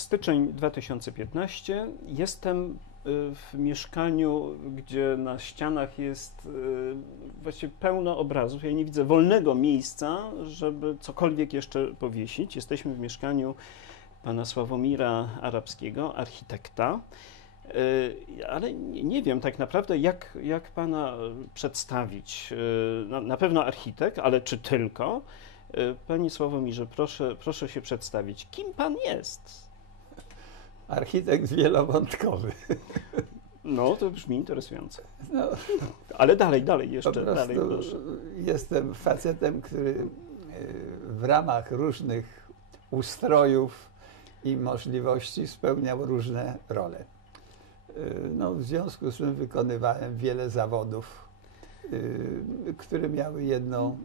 Styczeń 2015. Jestem y, w mieszkaniu, gdzie na ścianach jest y, właściwie pełno obrazów. Ja nie widzę wolnego miejsca, żeby cokolwiek jeszcze powiesić. Jesteśmy w mieszkaniu pana Sławomira Arabskiego, architekta. Y, ale nie wiem tak naprawdę, jak, jak pana przedstawić. Na, pewno architekt, ale czy tylko? Panie Sławomirze, proszę, proszę się przedstawić. Kim pan jest? Architekt wielowątkowy. No, to brzmi interesująco. No, Ale dalej, dalej, jeszcze dalej. Proszę. Jestem facetem, który e, w ramach różnych ustrojów i możliwości spełniał różne role. E, no, w związku z tym wykonywałem wiele zawodów, e, które miały jedno,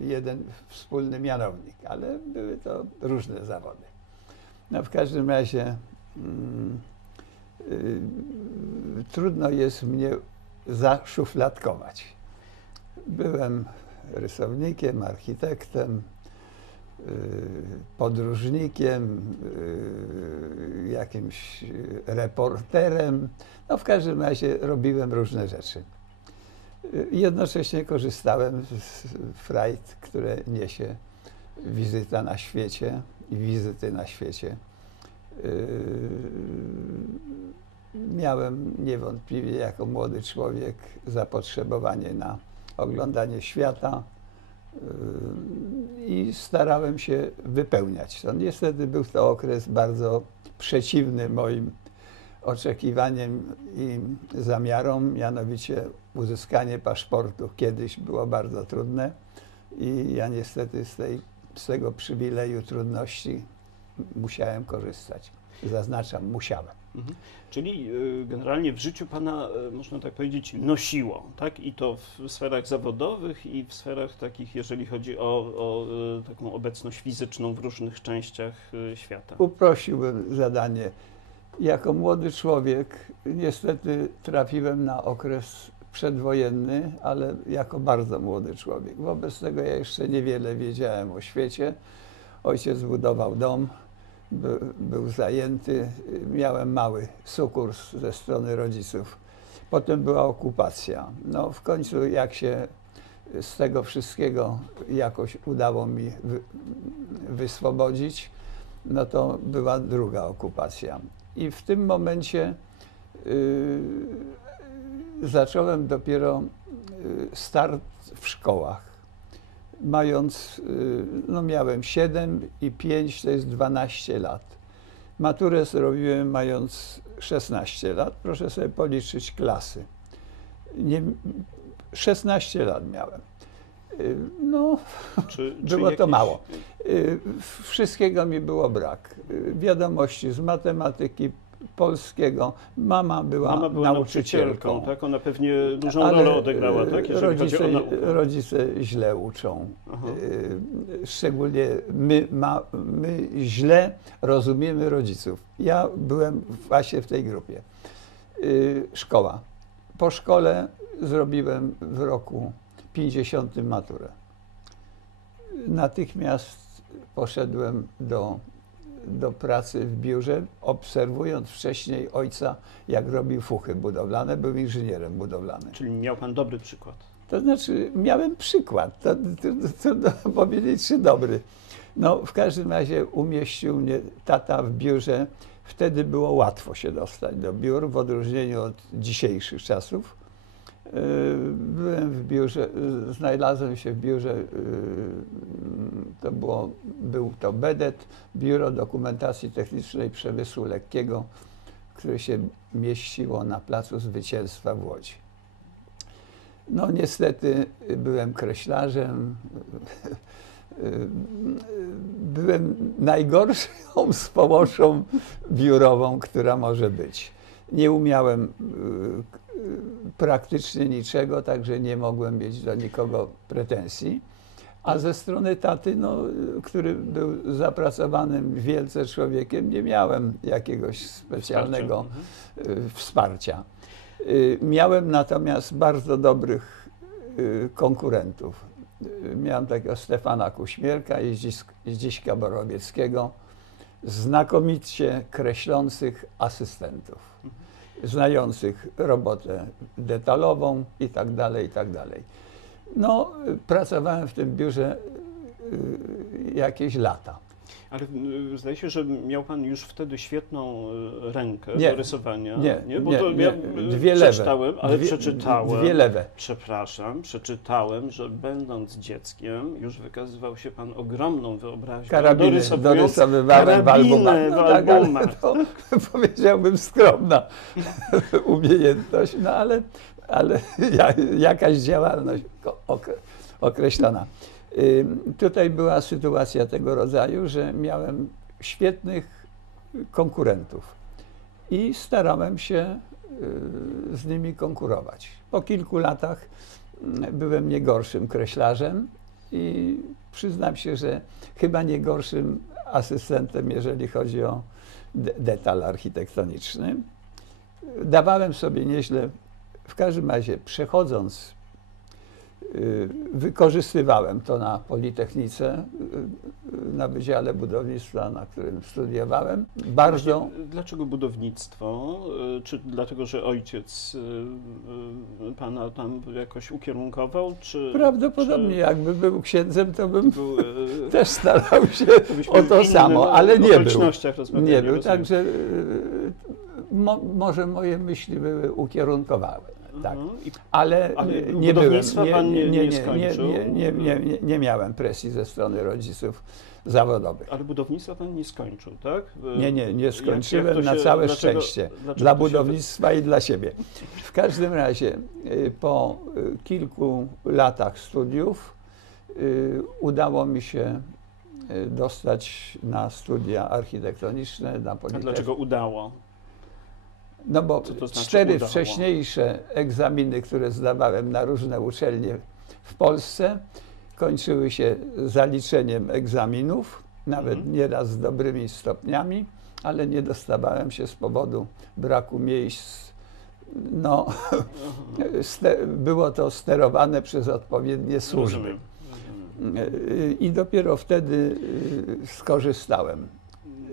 jeden wspólny mianownik, ale były to różne zawody. No w każdym razie mm, y, trudno jest mnie zaszufladkować. Byłem rysownikiem, architektem, y, podróżnikiem, y, jakimś reporterem. No w każdym razie robiłem różne rzeczy. Jednocześnie korzystałem z frajt, które niesie wizyta na świecie i wizyty na świecie. Yy, miałem niewątpliwie jako młody człowiek zapotrzebowanie na oglądanie świata yy, i starałem się wypełniać to. Niestety był to okres bardzo przeciwny moim oczekiwaniem i zamiarom, mianowicie uzyskanie paszportu kiedyś było bardzo trudne i ja niestety z tej z tego przywileju trudności musiałem korzystać. Zaznaczam, musiałem. Mhm. Czyli y, generalnie w życiu Pana, y, można tak powiedzieć, nosiło, tak? I to w sferach zawodowych i w sferach takich, jeżeli chodzi o, o y, taką obecność fizyczną w różnych częściach świata. Uprosiłbym zadanie. Jako młody człowiek niestety trafiłem na okres przedwojenny, ale jako bardzo młody człowiek. Wobec tego ja jeszcze niewiele wiedziałem o świecie. Ojciec zbudował dom, by, był zajęty. Miałem mały sukurs ze strony rodziców. Potem była okupacja. No w końcu jak się z tego wszystkiego jakoś udało mi wy, wyswobodzić, no to była druga okupacja. I w tym momencie yy, zacząłem dopiero y, start w szkołach. Mając, y, no miałem 7 i 5, to jest 12 lat. Maturę zrobiłem mając 16 lat. Proszę sobie policzyć klasy. Nie, 16 lat miałem. Y, no, czy, było czy jakieś... to mało. Wszystkiego mi było brak. Wiadomości z matematyki, polskiego. Mama była, Mama była nauczycielką. nauczycielką. tak? Ona pewnie dużą Ale rolę odegrała, tak? Jeżeli rodzice, chodzi o naukę. rodzice źle uczą. Aha. Y, szczególnie my, ma, my źle rozumiemy rodziców. Ja byłem właśnie w tej grupie. Y, szkoła. Po szkole zrobiłem w roku 50 maturę. Natychmiast poszedłem do do pracy w biurze, obserwując wcześniej ojca, jak robił fuchy budowlane, był inżynierem budowlanym. Czyli miał pan dobry przykład. To znaczy, miałem przykład, to, trudno powiedzieć, czy dobry. No, w każdym razie umieścił mnie tata w biurze. Wtedy było łatwo się dostać do biur, w odróżnieniu od dzisiejszych czasów. Byłem w biurze, znalazłem się w biurze, yy, to było, był to BEDET, Biuro Dokumentacji Technicznej Przemysłu Lekkiego, które się mieściło na Placu Zwycięstwa w Łodzi. No niestety byłem kreślarzem, yy, byłem najgorszą społeczną biurową, która może być. Nie umiałem praktycznie niczego, także nie mogłem mieć do nikogo pretensji. A ze strony taty, no, który był zapracowanym wielce człowiekiem, nie miałem jakiegoś specjalnego wsparcia. Mhm. wsparcia. Y, miałem natomiast bardzo dobrych y, konkurentów. Y, miałem takiego Stefana Kuśmierka i Zdziśka Borowieckiego, znakomicie kreślących asystentów, znających robotę detalową i tak dalej, i tak dalej. No, pracowałem w tym biurze y, jakieś lata. Ale y, zdaje się, że miał Pan już wtedy świetną y, rękę Nie, do rysowania. nie, Bo nie, to nie. ja Dwie lewe. przeczytałem, ale Dwie- przeczytałem. Dwie lewe. Przepraszam, przeczytałem, że będąc dzieckiem już wykazywał się Pan ogromną wyobraźnią. Karabiny dorysowywałem w albumach. No tak, to powiedziałbym skromna umiejętność, no ale, ale ja- jakaś działalność określona. Tutaj była sytuacja tego rodzaju, że miałem świetnych konkurentów i starałem się y, z nimi konkurować. Po kilku latach mm, byłem nie gorszym kreślarzem i przyznam się, że chyba nie gorszym asystentem, jeżeli chodzi o de- detal architektoniczny. Dawałem sobie nieźle, w każdym razie przechodząc, wykorzystywałem to na Politechnice, y, y, na Wydziale Budownictwa, na którym studiowałem. Bardzo. Dlaczego budownictwo? Y, Czy dlatego, że ojciec y, y, Pana tam jakoś ukierunkował? Czy, Prawdopodobnie, czy jakby był księdzem, to bym był, y, też starał się o to samo, ale nie był. Nie był, rozumiem. także y, mo, może moje myśli były ukierunkowane. Tak. Mhm. Ale, y, nie byłem, budownictwa pan nie- nie nie, nie, nie, miałem presji ze strony rodziców zawodowych. Ale budownictwa pan nie skończył, tak? Y, Nie, nie, nie skończyłem jak to na się- całe dlaczego- szczęście. dlaczego Dla to się budownictwa i dla siebie. W każdym razie y, po kilku latach studiów udało mi się dostać na studia architektoniczne na A Politechnice. dlaczego udało? No bo to znaczy cztery udało? wcześniejsze egzaminy, które zdawałem na różne uczelnie w Polsce, kończyły się zaliczeniem egzaminów, nawet Mhm. nieraz z dobrymi stopniami, ale nie dostawałem się z powodu braku miejsc. No, ste, było to sterowane przez odpowiednie służby. I dopiero wtedy y, skorzystałem.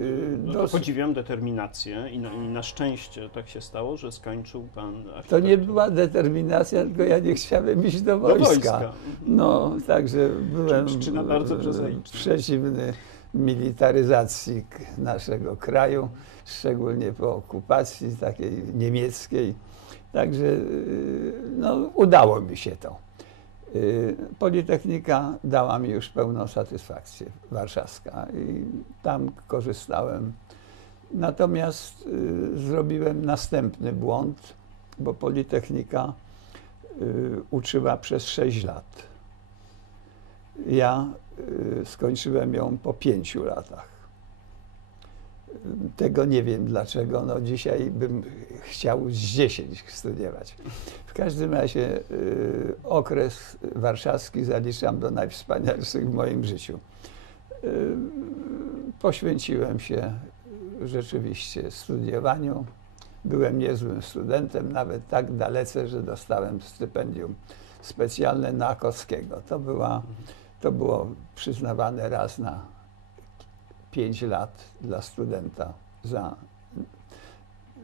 Y, No podziwiam determinację i na, i na szczęście tak się stało, że skończył pan To nie była determinacja, tylko ja nie chciałem iść do Do wojska. wojska. No, także byłem przyczyna bardzo e, prozaiczna. przeciwny militaryzacji naszego kraju, szczególnie po okupacji takiej niemieckiej. Także y, no, udało mi się to. Y, Politechnika dała mi już pełną satysfakcję, warszawska, i tam korzystałem. Natomiast y, zrobiłem następny błąd, bo Politechnika y, uczyła przez 6 lat. Ja skończyłem ją po 5 latach. Tego nie wiem dlaczego. No, dzisiaj bym chciał z 10 studiować. W każdym razie y, okres warszawski zaliczam do najwspanialszych w moim życiu. Y, Poświęciłem się rzeczywiście studiowaniu. Byłem niezłym studentem, nawet tak dalece, że dostałem stypendium specjalne na Kowskiego. To, była, to było przyznawane raz na 5 lat dla studenta za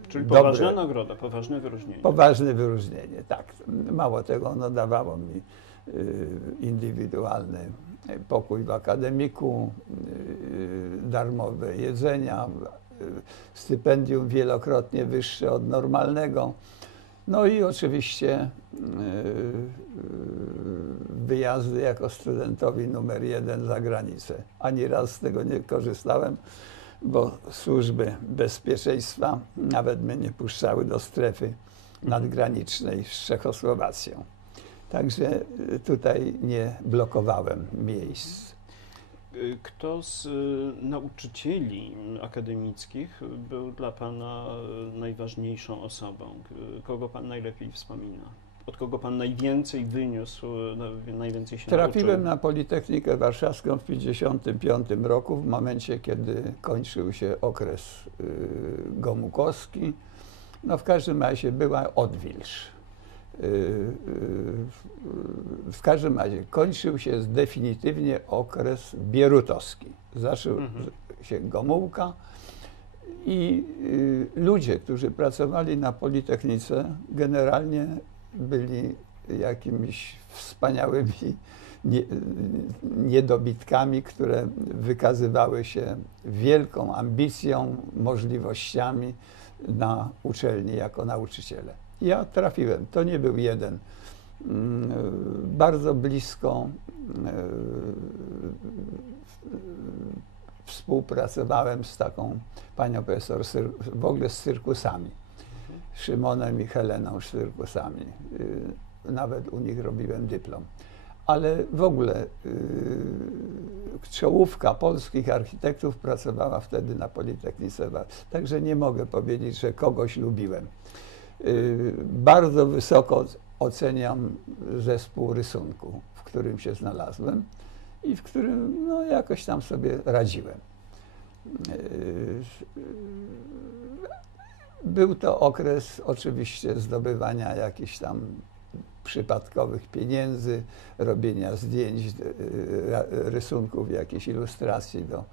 Czyli dobre- poważna nagroda, poważne wyróżnienie. Poważne wyróżnienie, tak. Mało tego, ono dawało mi y, indywidualny pokój w akademiku, y, darmowe jedzenia, y, stypendium wielokrotnie wyższe od normalnego. No i oczywiście wyjazdy jako studentowi numer jeden za granicę. Ani raz z tego nie korzystałem, bo służby bezpieczeństwa nawet mnie nie puszczały do strefy nadgranicznej z Czechosłowacją. Także y, tutaj nie blokowałem miejsc. Kto z y, nauczycieli akademickich był dla Pana y, najważniejszą osobą? Kogo Pan najlepiej wspomina? Od kogo Pan najwięcej wyniósł, na- najwięcej się Trafiłem nauczył? na Politechnikę Warszawską w 1955 roku, w momencie, kiedy kończył się okres y, Gomułkowski. No w każdym razie była odwilż. Y, y, w każdym razie kończył się definitywnie okres bierutowski. Zaczął, Mhm. się Gomułka. I y, ludzie, którzy pracowali na Politechnice, generalnie byli jakimiś wspaniałymi nie, niedobitkami, które wykazywały się wielką ambicją, możliwościami na uczelni jako nauczyciele. Ja trafiłem, to nie był jeden. Mm, bardzo blisko współpracowałem z taką panią profesor, w ogóle z cyrkusami. Szymonem i Heleną z cyrkusami. Y, nawet u nich robiłem dyplom. Ale w ogóle yy, czołówka polskich architektów pracowała wtedy na Politechnice. Także nie mogę powiedzieć, że kogoś lubiłem. Yy, bardzo wysoko oceniam zespół rysunku, w którym się znalazłem i w którym no, jakoś tam sobie radziłem. Był to okres oczywiście zdobywania jakichś tam przypadkowych pieniędzy, robienia zdjęć, yy, rysunków, jakichś ilustracji do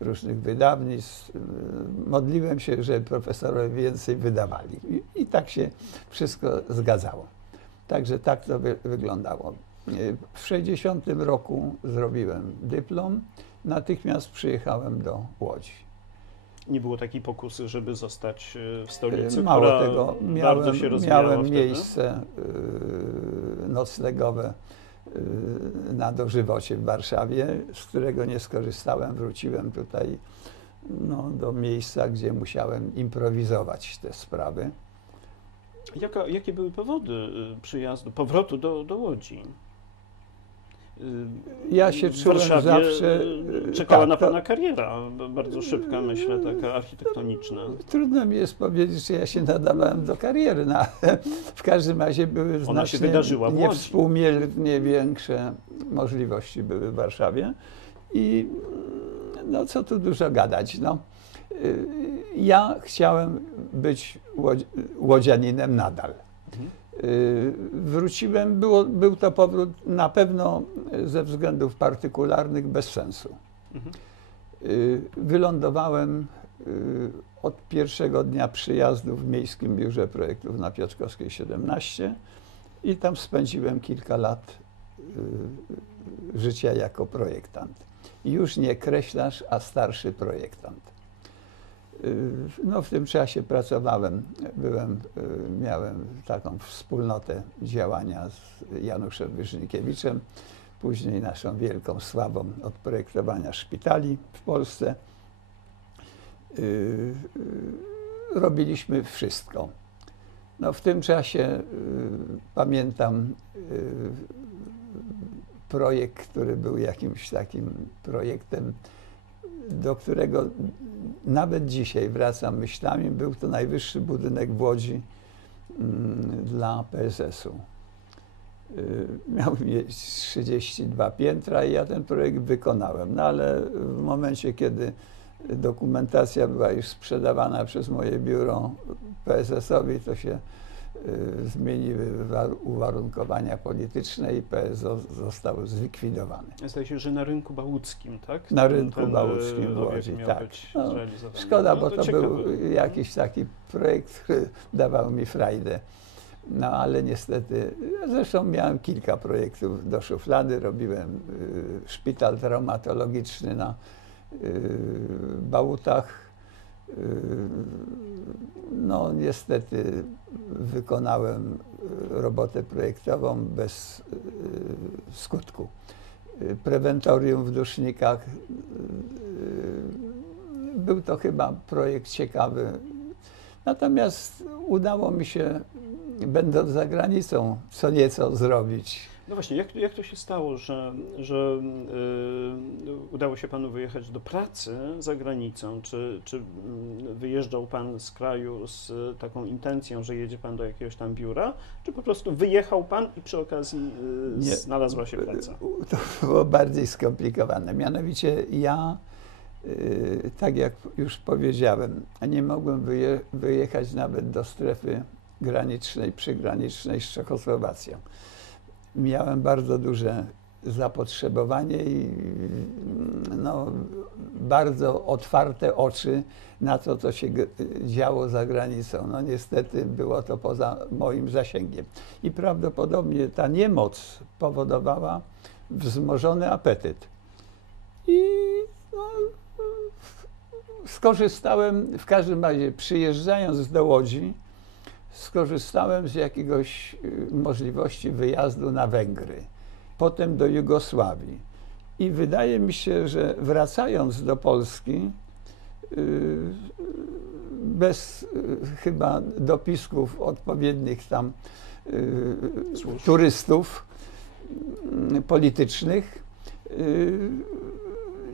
różnych wydawnictw. Yy, modliłem się, że profesorowie więcej wydawali. I, i tak się wszystko zgadzało. Także tak to wy, wyglądało. W 60 roku zrobiłem dyplom. Natychmiast przyjechałem do Łodzi. Nie było takiej pokusy, żeby zostać e, w stolicy, Mało która tego, miałem, miałem miejsce yy, noclegowe yy, na dożywocie w Warszawie, z którego nie skorzystałem. Wróciłem tutaj no, do miejsca, gdzie musiałem improwizować te sprawy. Jaka, jakie były powody y, przyjazdu, powrotu do, do Łodzi? Ja się czułem Warszawie zawsze. y, czekała tak, na Pana kariera, bardzo szybka, myślę, taka architektoniczna. Trudno mi jest powiedzieć, że ja się nadawałem do kariery. No, w każdym razie były znacznie niewspółmiernie większe możliwości były w Warszawie. I no co tu dużo gadać. No, y, ja chciałem być łodzi- łodzianinem nadal. Mhm. Y, Wróciłem, było, był to powrót na pewno ze względów partykularnych bez sensu. Mhm. Y, Wylądowałem y, od pierwszego dnia przyjazdu w Miejskim Biurze Projektów na Piotrkowskiej 17 i tam spędziłem kilka lat y, życia jako projektant. Już nie kreślarz, a starszy projektant. Y, No, w tym czasie pracowałem, byłem, y, miałem taką wspólnotę działania z Januszem Wyżnikiewiczem, później naszą wielką sławą od projektowania szpitali w Polsce. Y, Robiliśmy wszystko. No, w tym czasie pamiętam projekt, który był jakimś takim projektem, do którego nawet dzisiaj wracam myślami. Był to najwyższy budynek w Łodzi mm, dla PSS-u. Y, Miał mieć 32 piętra i ja ten projekt wykonałem. No ale w momencie, kiedy dokumentacja była już sprzedawana przez moje biuro PSS-owi, to się zmieniły war- uwarunkowania polityczne i PSO został zlikwidowany. Zdaje się, że na rynku bałuckim, tak? Na rynku Ten, e, bałuckim w Łodzi, tak. No. Szkoda, No, bo to ciekawe. był jakiś taki projekt, który dawał mi frajdę. No ale niestety, zresztą miałem kilka projektów do szuflady. Robiłem y, szpital traumatologiczny na y, Bałutach. Y, no niestety wykonałem y, robotę projektową bez y, skutku. Prewentorium w Dusznikach. Był to chyba projekt ciekawy. Natomiast udało mi się, będąc za granicą, co nieco zrobić. No właśnie, jak, jak to się stało, że, że y, udało się Panu wyjechać do pracy za granicą? Czy, czy mm, wyjeżdżał Pan z kraju z taką intencją, że jedzie Pan do jakiegoś tam biura? Czy po prostu wyjechał Pan i przy okazji y, Nie. znalazła się praca? To było bardziej skomplikowane. Mianowicie ja, y, tak jak już powiedziałem, nie mogłem wyje, wyjechać nawet do strefy granicznej, przygranicznej z Czechosłowacją. Miałem bardzo duże zapotrzebowanie i no, bardzo otwarte oczy na to, co się działo za granicą. No niestety było to poza moim zasięgiem. I prawdopodobnie ta niemoc powodowała wzmożony apetyt. I no, skorzystałem, w każdym razie przyjeżdżając do Łodzi, skorzystałem z jakiegoś y, możliwości wyjazdu na Węgry, potem do Jugosławii. I wydaje mi się, że wracając do Polski, y, bez y, chyba dopisków odpowiednich tam turystów politycznych,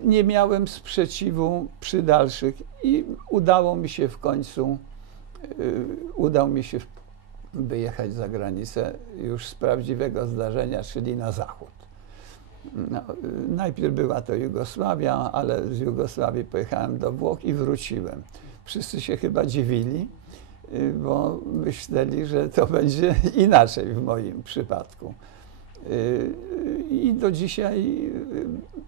nie miałem sprzeciwu przy dalszych i udało mi się w końcu, udał mi się wyjechać za granicę już z prawdziwego zdarzenia, czyli na zachód. No, y, najpierw była to Jugosławia, ale z Jugosławii pojechałem do Włoch i wróciłem. Wszyscy się chyba dziwili, y, bo myśleli, że to będzie inaczej w moim przypadku. I do dzisiaj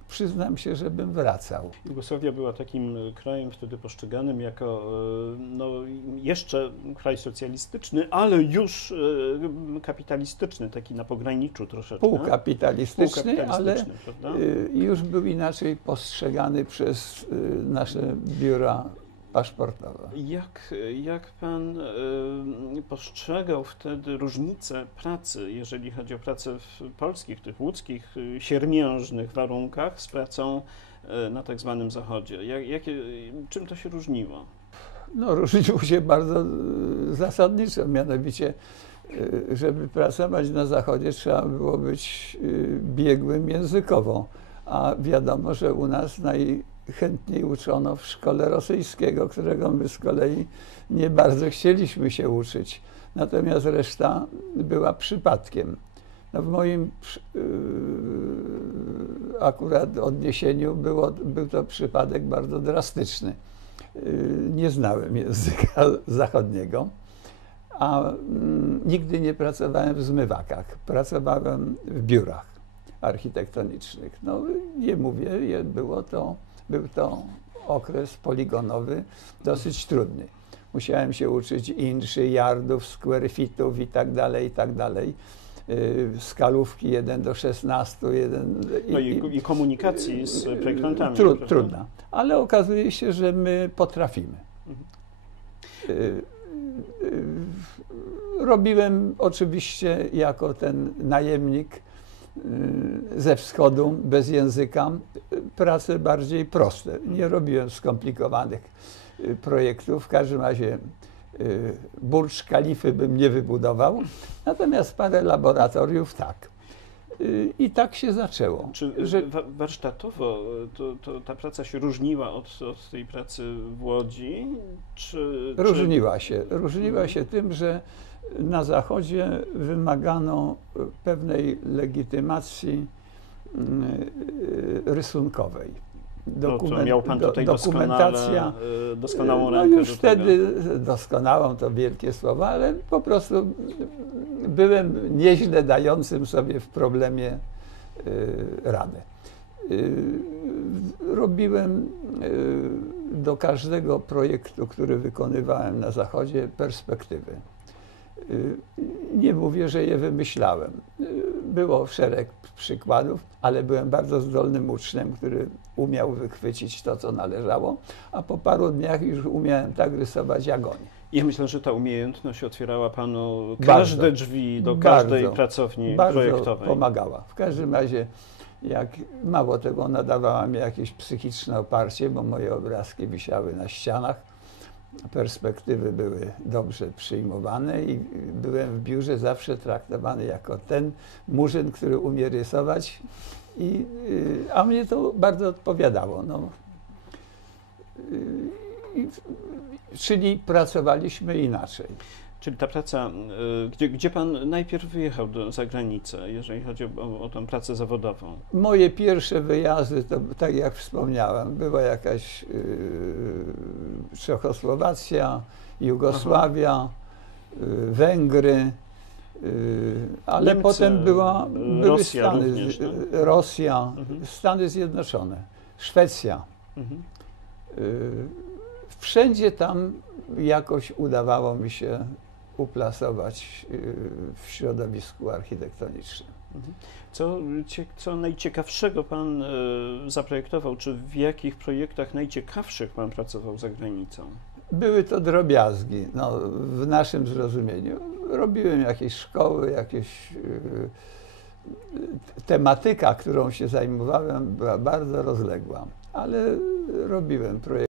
przyznam się, żebym wracał. Jugosławia była takim krajem wtedy postrzeganym jako no, jeszcze kraj socjalistyczny, ale już kapitalistyczny, taki na pograniczu troszeczkę. Półkapitalistyczny, Półkapitalistyczny ale prawda? Już był inaczej postrzegany przez nasze biura paszportowa. Jak, jak pan y, postrzegał wtedy różnicę pracy, jeżeli chodzi o pracę w polskich, tych łódzkich, y, siermiężnych warunkach z pracą y, na tak zwanym Zachodzie? Jak, jakie, czym to się różniło? No, różniło się bardzo zasadniczo, mianowicie żeby pracować na Zachodzie, trzeba było być biegłym językowo. A wiadomo, że u nas naj, chętniej uczono w szkole rosyjskiego, którego my z kolei nie bardzo chcieliśmy się uczyć. Natomiast reszta była przypadkiem. No w moim yy, akurat odniesieniu było, był to przypadek bardzo drastyczny. Yy, nie znałem języka zachodniego, a mm, nigdy nie pracowałem w zmywakach. Pracowałem w biurach architektonicznych. No nie mówię, było to był to okres poligonowy dosyć trudny. Musiałem się uczyć inczy, yardów, square feetów i tak dalej, i tak dalej. Y, skalówki 1 do 16, 1 no i, i komunikacji z projektantami. Tru, trudna, ale okazuje się, że my potrafimy. Mhm. Y, y, robiłem oczywiście jako ten najemnik Y, ze wschodu, bez języka, prace bardziej proste. Nie robiłem skomplikowanych y, projektów. W każdym razie y, burcz kalify bym nie wybudował, natomiast parę laboratoriów tak. I tak się zaczęło. Czy że... warsztatowo to, to, ta praca się różniła od, od tej pracy w Łodzi? Czy, różniła się. Różniła się tym, że na Zachodzie wymagano pewnej legitymacji rysunkowej. Dokument, no, miał pan tutaj dokumentacja, e, doskonałą no rękę. już wtedy doskonałą to wielkie słowa, ale po prostu byłem nieźle dającym sobie w problemie radę. Robiłem do każdego projektu, który wykonywałem na Zachodzie, perspektywy. Y, nie mówię, że je wymyślałem. Y, było szereg przykładów, ale byłem bardzo zdolnym uczniem, który umiał wychwycić to, co należało, a po paru dniach już umiałem tak rysować jak oni. Ja myślę, że ta umiejętność otwierała Panu każde bardzo, drzwi do każdej bardzo, pracowni bardzo projektowej. pomagała. W każdym razie, jak mało tego, nadawała mi jakieś psychiczne oparcie, bo moje obrazki wisiały na ścianach perspektywy były dobrze przyjmowane i byłem w biurze zawsze traktowany jako ten murzyn, który umie rysować, i, y, a mnie to bardzo odpowiadało. No. Y, czyli pracowaliśmy inaczej. Czyli ta praca, y, gdzie, gdzie pan najpierw wyjechał do, za granicę, jeżeli chodzi o, o tę pracę zawodową? Moje pierwsze wyjazdy, to tak jak wspomniałem, była jakaś yy, Czechosłowacja, Jugosławia, yy, Węgry, Y, Ale Niemcy, potem była, były Rosja Stany, również, no? Rosja, Mhm. Stany Zjednoczone, Szwecja. Mhm. Y, Wszędzie tam jakoś udawało mi się uplasować y, w środowisku architektonicznym. Co, cie- co najciekawszego Pan e, zaprojektował, czy w jakich projektach najciekawszych Pan pracował za granicą? Były to drobiazgi, no, w naszym zrozumieniu. Robiłem jakieś szkoły, jakieś. y, Tematyka, którą się zajmowałem, była bardzo rozległa, ale robiłem projekty.